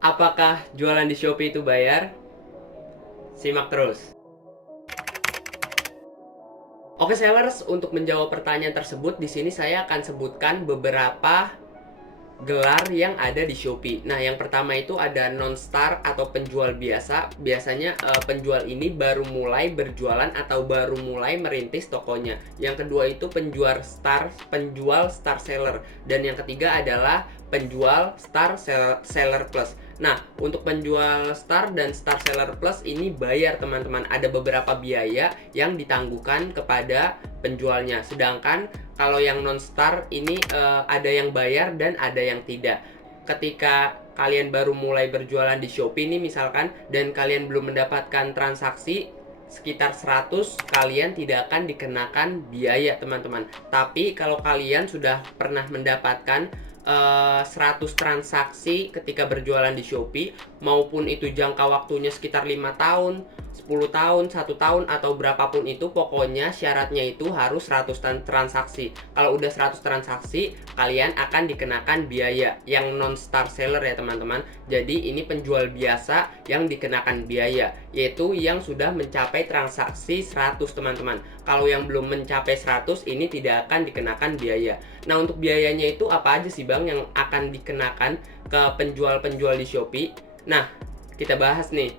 Apakah jualan di Shopee itu bayar? Simak terus. Oke sellers, untuk menjawab pertanyaan tersebut, di sini saya akan sebutkan beberapa gelar yang ada di Shopee. Nah, yang pertama itu ada non-star atau penjual biasa. Biasanya penjual ini baru mulai berjualan atau baru mulai merintis tokonya. Yang kedua itu penjual star seller. Dan yang ketiga adalah penjual star seller plus. Nah, untuk penjual star dan star seller plus ini bayar teman-teman. Ada beberapa biaya yang ditangguhkan kepada penjualnya. Sedangkan kalau yang non star ini ada yang bayar dan ada yang tidak. Ketika kalian baru mulai berjualan di Shopee nih misalkan, dan kalian belum mendapatkan transaksi sekitar 100, kalian tidak akan dikenakan biaya teman-teman. Tapi kalau kalian sudah pernah mendapatkan 100 transaksi ketika berjualan di Shopee, maupun itu jangka waktunya sekitar 5 tahun, 10 tahun, 1 tahun, atau berapapun itu, pokoknya syaratnya itu harus 100 transaksi. Kalau udah 100 transaksi, kalian akan dikenakan biaya yang non star seller ya teman-teman. Jadi ini penjual biasa yang dikenakan biaya, yaitu yang sudah mencapai transaksi 100 teman-teman. Kalau yang belum mencapai 100 ini tidak akan dikenakan biaya. Nah, untuk biayanya itu apa aja sih Bang yang akan dikenakan ke penjual-penjual di Shopee? Nah, kita bahas nih.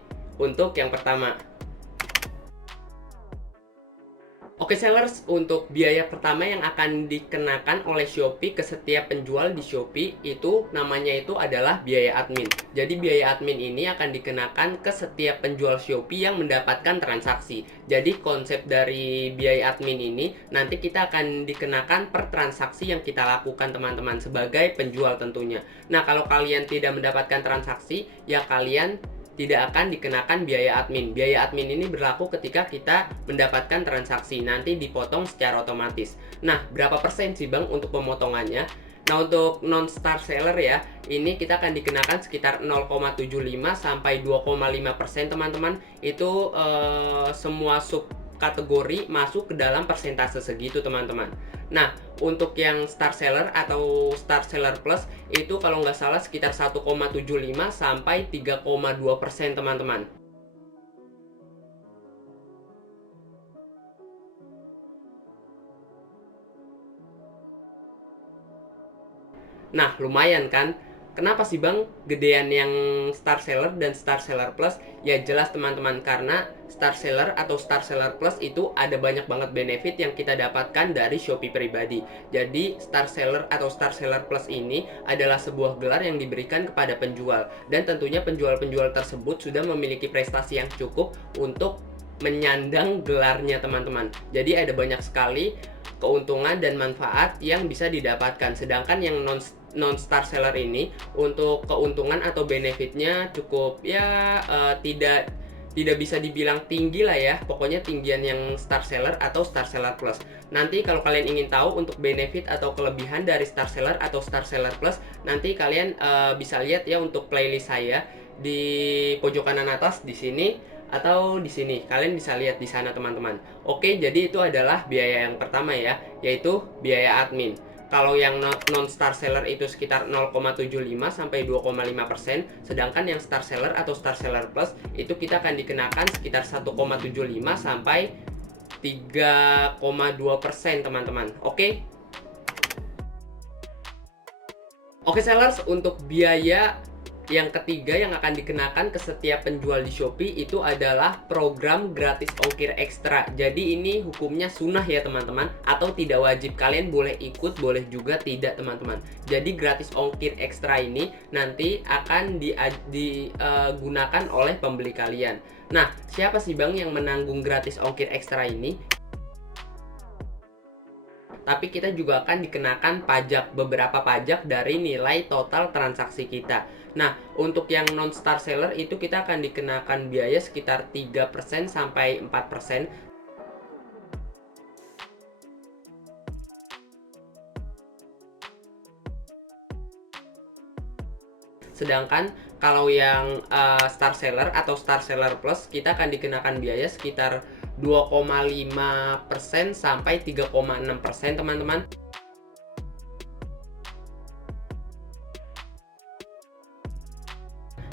Untuk yang pertama, oke sellers, untuk biaya pertama yang akan dikenakan oleh Shopee ke setiap penjual di Shopee itu namanya itu adalah biaya admin. Jadi biaya admin ini akan dikenakan ke setiap penjual Shopee yang mendapatkan transaksi. Jadi konsep dari biaya admin ini nanti kita akan dikenakan per transaksi yang kita lakukan teman-teman sebagai penjual tentunya. Nah, kalau kalian tidak mendapatkan transaksi, ya kalian tidak akan dikenakan biaya admin. Biaya admin ini berlaku ketika kita mendapatkan transaksi, nanti dipotong secara otomatis. Nah, berapa persen sih Bang untuk pemotongannya? Nah, untuk non-star seller ya, ini kita akan dikenakan sekitar 0,75 sampai 2,5% teman-teman. Itu semua sub kategori masuk ke dalam persentase segitu teman-teman. Nah, untuk yang star seller atau star seller plus itu kalau nggak salah sekitar 1,75 sampai 3,2% teman-teman. Nah, lumayan kan? Kenapa sih Bang gedean yang Star Seller dan Star Seller Plus? Ya jelas teman-teman, karena Star Seller atau Star Seller Plus itu ada banyak banget benefit yang kita dapatkan dari Shopee pribadi. Jadi Star Seller atau Star Seller Plus ini adalah sebuah gelar yang diberikan kepada penjual. Dan tentunya penjual-penjual tersebut sudah memiliki prestasi yang cukup untuk menyandang gelarnya teman-teman. Jadi ada banyak sekali keuntungan dan manfaat yang bisa didapatkan. Sedangkan yang non star seller ini untuk keuntungan atau benefitnya cukup ya tidak bisa dibilang tinggi lah ya. Pokoknya tinggian yang star seller atau star seller plus. Nanti kalau kalian ingin tahu untuk benefit atau kelebihan dari star seller atau star seller plus, nanti kalian bisa lihat ya untuk playlist saya di pojok kanan atas di sini atau di sini. Kalian bisa lihat di sana teman-teman. Oke, jadi itu adalah biaya yang pertama ya, yaitu biaya admin. Kalau yang non star seller itu sekitar 0,75 sampai 2,5%, sedangkan yang star seller atau star seller plus itu kita akan dikenakan sekitar 1,75 sampai 3,2% teman-teman. Oke. Oke sellers, untuk biaya yang ketiga yang akan dikenakan ke setiap penjual di Shopee itu adalah program gratis ongkir ekstra. Jadi ini hukumnya sunnah ya teman-teman, atau tidak wajib. Kalian boleh ikut, boleh juga tidak teman-teman. Jadi gratis ongkir ekstra ini nanti akan digunakan oleh pembeli kalian. Nah, siapa sih Bang yang menanggung gratis ongkir ekstra ini? Tapi kita juga akan dikenakan pajak, beberapa pajak dari nilai total transaksi kita. Nah, untuk yang non star seller itu kita akan dikenakan biaya sekitar 3% sampai 4%. Sedangkan kalau yang star seller atau star seller plus kita akan dikenakan biaya sekitar 2,5% sampai 3,6% teman-teman.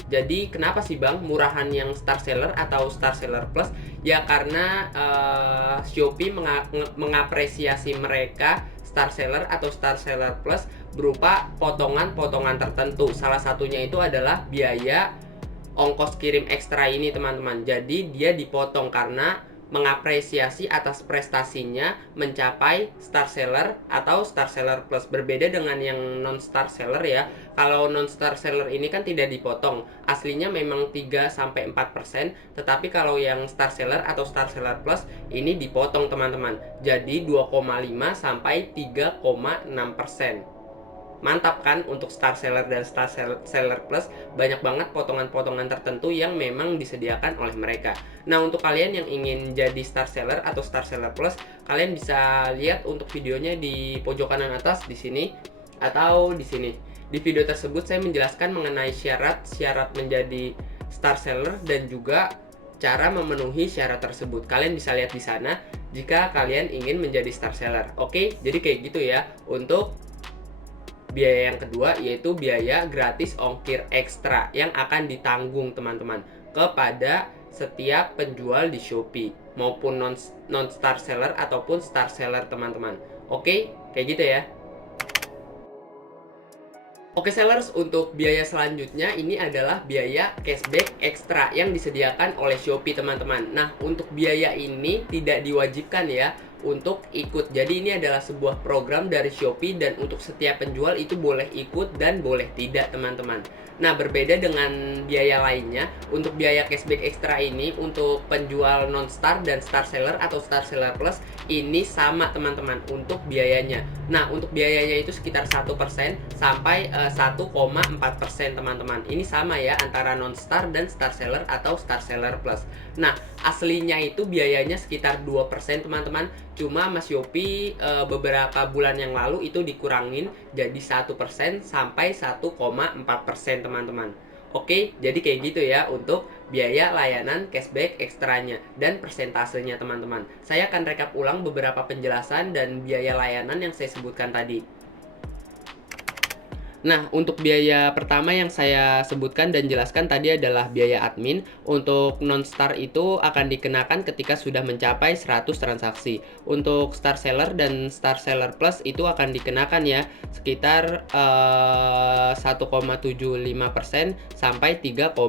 Jadi kenapa sih Bang murahan yang Star Seller atau Star Seller Plus? Ya karena Shopee mengapresiasi mereka Star Seller atau Star Seller Plus berupa potongan-potongan tertentu. Salah satunya itu adalah biaya ongkos kirim ekstra ini teman-teman. Jadi dia dipotong karena mengapresiasi atas prestasinya mencapai Star Seller atau Star Seller Plus. Berbeda dengan yang non Star Seller ya. Kalau non Star Seller ini kan tidak dipotong. Aslinya memang 3-4%, tetapi kalau yang Star Seller atau Star Seller Plus ini dipotong teman-teman. Jadi 2,5-3,6%. Mantap kan untuk Star Seller dan Star Seller Plus, banyak banget potongan-potongan tertentu yang memang disediakan oleh mereka. Nah, untuk kalian yang ingin jadi Star Seller atau Star Seller Plus, kalian bisa lihat untuk videonya di pojok kanan atas di sini atau di sini. Di video tersebut saya menjelaskan mengenai syarat-syarat menjadi Star Seller dan juga cara memenuhi syarat tersebut. Kalian bisa lihat di sana jika kalian ingin menjadi Star Seller. Oke, jadi kayak gitu ya untuk biaya yang kedua, yaitu biaya gratis ongkir ekstra yang akan ditanggung teman-teman kepada setiap penjual di Shopee maupun non Star Seller ataupun Star Seller teman-teman. Oke, kayak gitu ya. Oke sellers, untuk biaya selanjutnya ini adalah biaya cashback ekstra yang disediakan oleh Shopee teman-teman. Nah, untuk biaya ini tidak diwajibkan ya untuk ikut. Jadi ini adalah sebuah program dari Shopee dan untuk setiap penjual itu boleh ikut dan boleh tidak teman-teman. Nah, berbeda dengan biaya lainnya, untuk biaya cashback ekstra ini untuk penjual non-star dan star seller atau star seller plus ini sama teman-teman untuk biayanya. Nah, untuk biayanya itu sekitar 1% sampai 1,4% teman-teman. Ini sama ya antara non-star dan star seller atau star seller plus. Nah, aslinya itu biayanya sekitar 2% teman-teman. Cuma Mas Shopee beberapa bulan yang lalu itu dikurangin jadi 1% sampai 1,4% teman-teman. Oke, jadi kayak gitu ya untuk biaya layanan cashback ekstranya dan persentasenya teman-teman. Saya akan rekap ulang beberapa penjelasan dan biaya layanan yang saya sebutkan tadi. Nah, untuk biaya pertama yang saya sebutkan dan jelaskan tadi adalah biaya admin. Untuk non-star itu akan dikenakan ketika sudah mencapai 100 transaksi. Untuk star seller dan star seller plus itu akan dikenakan ya sekitar 1,75% sampai 3,2%.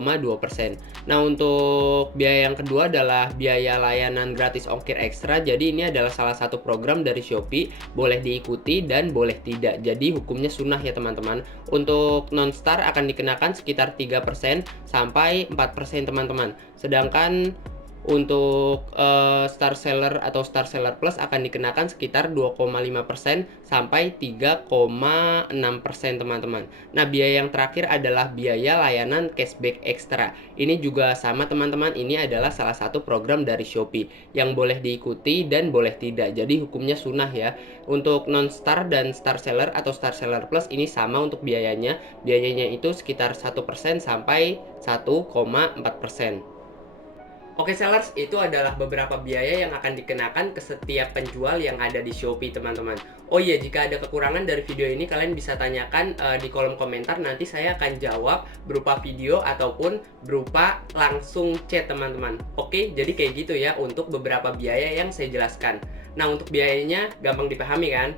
Nah, untuk biaya yang kedua adalah biaya layanan gratis ongkir ekstra. Jadi ini adalah salah satu program dari Shopee, boleh diikuti dan boleh tidak. Jadi hukumnya sunnah ya teman-teman. Untuk non-star akan dikenakan sekitar 3% sampai 4% teman-teman. Sedangkan untuk star seller atau star seller plus akan dikenakan sekitar 2,5% sampai 3,6% teman-teman. Nah, biaya yang terakhir adalah biaya layanan cashback ekstra. Ini juga sama teman-teman, ini adalah salah satu program dari Shopee yang boleh diikuti dan boleh tidak. Jadi hukumnya sunnah ya. Untuk non-star dan star seller atau star seller plus ini sama untuk biayanya. Biayanya itu sekitar 1% sampai 1,4%. Oke sellers, itu adalah beberapa biaya yang akan dikenakan ke setiap penjual yang ada di Shopee teman-teman. Oh iya, jika ada kekurangan dari video ini kalian bisa tanyakan di kolom komentar, nanti saya akan jawab berupa video ataupun berupa langsung chat teman-teman. Oke, jadi kayak gitu ya untuk beberapa biaya yang saya jelaskan. Nah, untuk biayanya gampang dipahami kan?